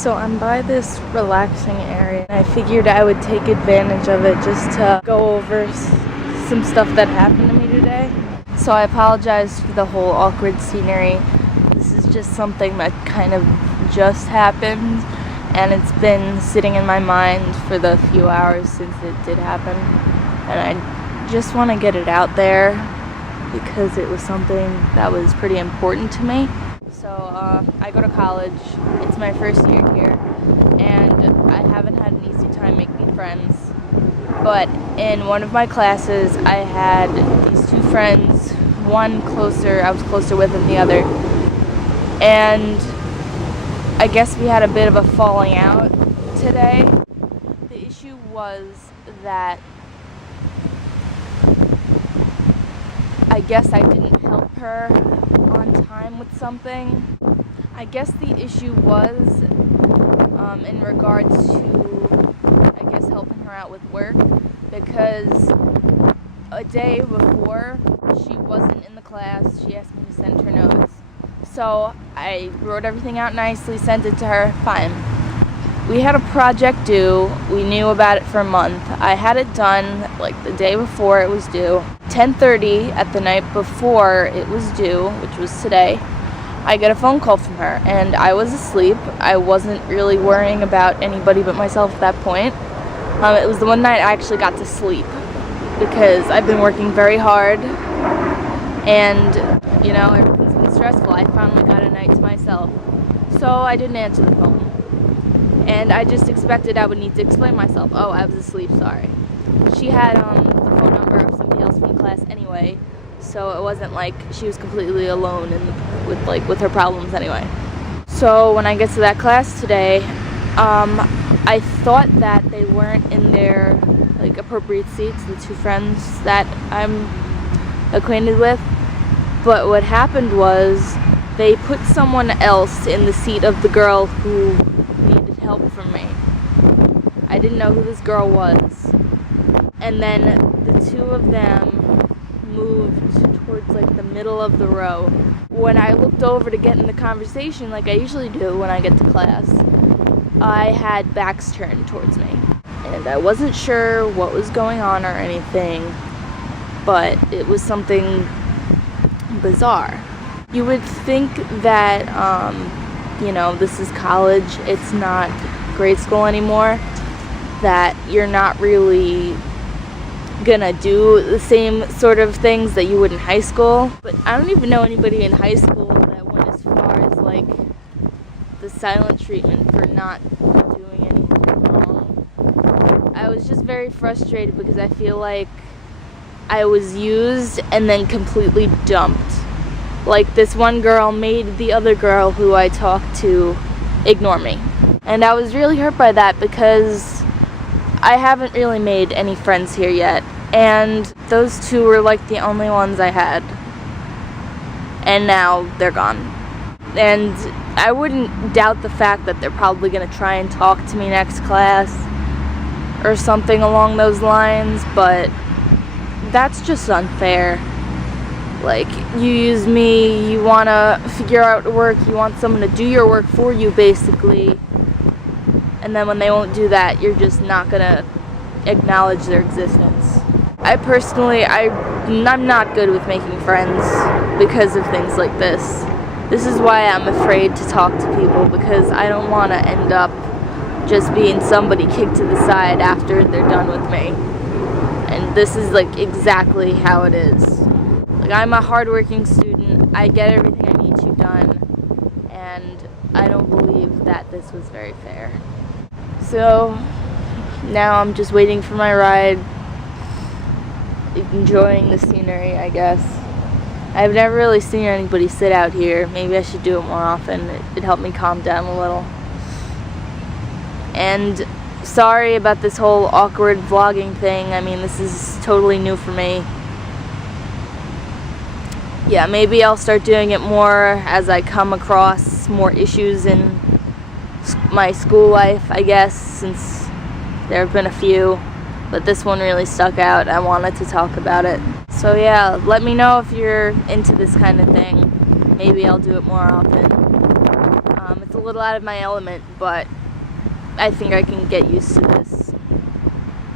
So I'm by this relaxing area, and I figured I would take advantage of it just to go over some stuff that happened to me today. So I apologize for the whole awkward scenery. This is just something that kind of just happened, and it's been sitting in my mind for the few hours since it did happen, and I just want to get it out there because it was something that was pretty important to me. So I go to college. It's my first year here, and I haven't had an easy time making friends. But in one of my classes, I had these two friends, one I was closer with than the other. And I guess we had a bit of a falling out today. The issue was that I guess I didn't help her on time with something. I guess the issue was in regards to, I guess, helping her out with work, because a day before she wasn't in the class. She asked me to send her notes. So I wrote everything out nicely, sent it to her, fine. We had a project due. We knew about it for a month. I had it done like the day before it was due. 10:30 at the night before it was due, which was today, I get a phone call from her, and I was asleep. I wasn't really worrying about anybody but myself at that point. It was the one night I actually got to sleep because I've been working very hard, and everything's been stressful. I finally got a night to myself, so I didn't answer the phone. And I just expected I would need to explain myself. Oh, I was asleep, sorry. She had the phone number of somebody else from the class anyway, so it wasn't like she was completely alone with her problems anyway. So when I get to that class today, I thought that they weren't in their appropriate seats, the two friends that I'm acquainted with. But what happened was they put someone else in the seat of the girl who needed help from me. I didn't know who this girl was. And then the two of them moved towards the middle of the row. When I looked over to get in the conversation, like I usually do when I get to class, I had backs turned towards me. And I wasn't sure what was going on or anything, but it was something bizarre. You would think that, this is college, it's not grade school anymore, that you're not really gonna do the same sort of things that you would in high school. But I don't even know anybody in high school that went as far as the silent treatment for not doing anything wrong. I was just very frustrated because I feel like I was used and then completely dumped. This one girl made the other girl who I talked to ignore me. And I was really hurt by that because I haven't really made any friends here yet. And those two were the only ones I had. And now they're gone. And I wouldn't doubt the fact that they're probably going to try and talk to me next class or something along those lines, but that's just unfair. You use me, you want to figure out work, you want someone to do your work for you, basically. And then when they won't do that, you're just not going to acknowledge their existence. I'm not good with making friends because of things like this. This is why I'm afraid to talk to people, because I don't want to end up just being somebody kicked to the side after they're done with me. And this is exactly how it is. I'm a hardworking student. I get everything I need to done, and I don't believe that this was very fair. So now I'm just waiting for my ride, enjoying the scenery, I guess. I've never really seen anybody sit out here. Maybe I should do it more often. It'd help me calm down a little. And sorry about this whole awkward vlogging thing. This is totally new for me. Yeah, maybe I'll start doing it more as I come across more issues in my school life, I guess, since there have been a few, but this one really stuck out. I wanted to talk about it. So yeah, let me know if you're into this kind of thing. Maybe I'll do it more often. It's a a little out of my element, but I think I can get used to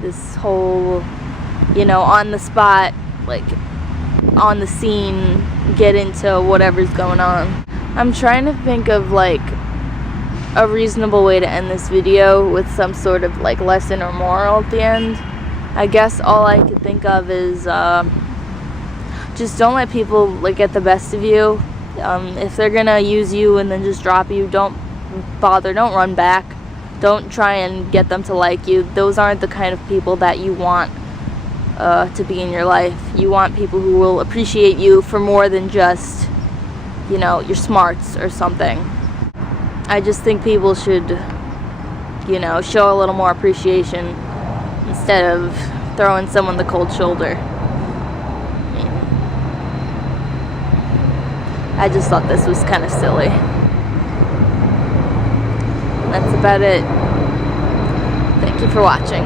this whole, on the spot, like on the scene, get into whatever's going on. I'm trying to think of like a reasonable way to end this video with some sort of like lesson or moral at the end. I guess all I could think of is just don't let people like get the best of you. If they're gonna use you and then just drop you, don't bother, don't run back. Don't try and get them to like you. Those aren't the kind of people that you want to be in your life. You want people who will appreciate you for more than just, your smarts or something. I just think people should, show a little more appreciation instead of throwing someone the cold shoulder. I just thought this was kind of silly. That's about it. Thank you for watching.